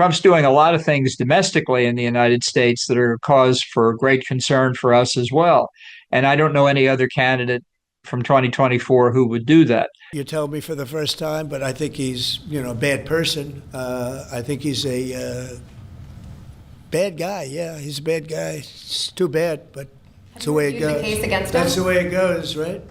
Trump's doing a lot of things domestically in the United States that are cause for great concern for us as well. And I don't know any other candidate from 2024 who would do that. You tell me for the first time, but I think he's, a bad person. I think he's a bad guy. Yeah, he's a bad guy. It's too bad, but it's the way it goes. The case against That's him? the way it goes, right?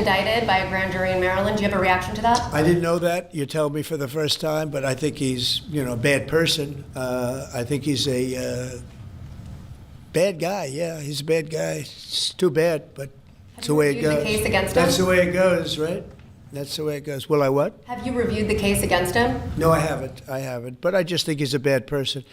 indicted by a grand jury in Maryland. Do you have a reaction to that? I didn't know that. You told me for the first time, but I think he's, a bad person. I think he's a bad guy. Yeah, he's a bad guy. It's too bad, but that's the way it goes. The case against him? That's the way it goes, right? That's the way it goes. Will I what? Have you reviewed the case against him? No, I haven't. I haven't. But I just think he's a bad person.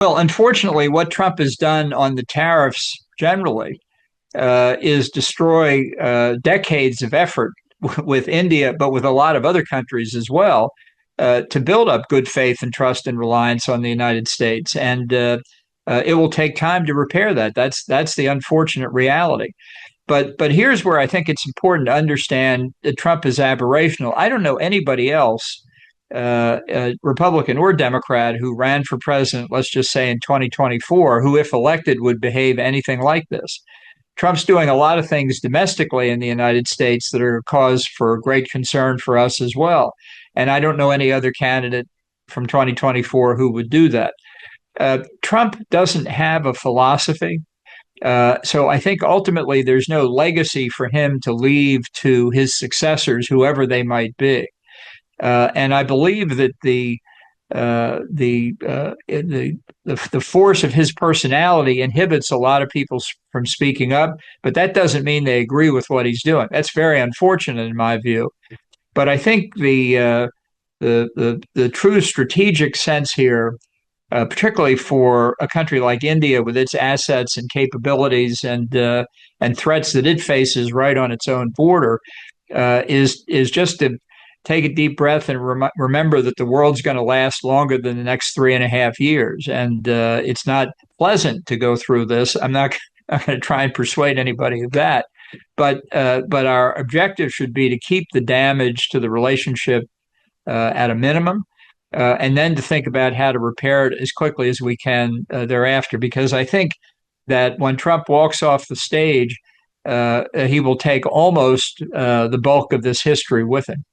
Well, unfortunately, what Trump has done on the tariffs generally is destroy decades of effort with India, but with a lot of other countries as well, to build up good faith and trust and reliance on the United States. And it will take time to repair that. That's the unfortunate reality. But here's where I think it's important to understand that Trump is aberrational. I don't know anybody else, Republican or Democrat, who ran for president, let's just say in 2024, who, if elected, would behave anything like this. Trump's doing a lot of things domestically in the United States that are cause for great concern for us as well. And I don't know any other candidate from 2024 who would do that. Trump doesn't have a philosophy. So I think ultimately there's no legacy for him to leave to his successors, whoever they might be. And I believe that the force of his personality inhibits a lot of people from speaking up, but that doesn't mean they agree with what he's doing. That's very unfortunate in my view. But I think the true strategic sense here, particularly for a country like India with its assets and capabilities and threats that it faces right on its own border, is just to take a deep breath and remember that the world's going to last longer than the next 3.5 years. And it's not pleasant to go through this. I'm not going to try and persuade anybody of that. But our objective should be to keep the damage to the relationship at a minimum, and then to think about how to repair it as quickly as we can thereafter. Because I think that when Trump walks off the stage, he will take almost the bulk of this history with him.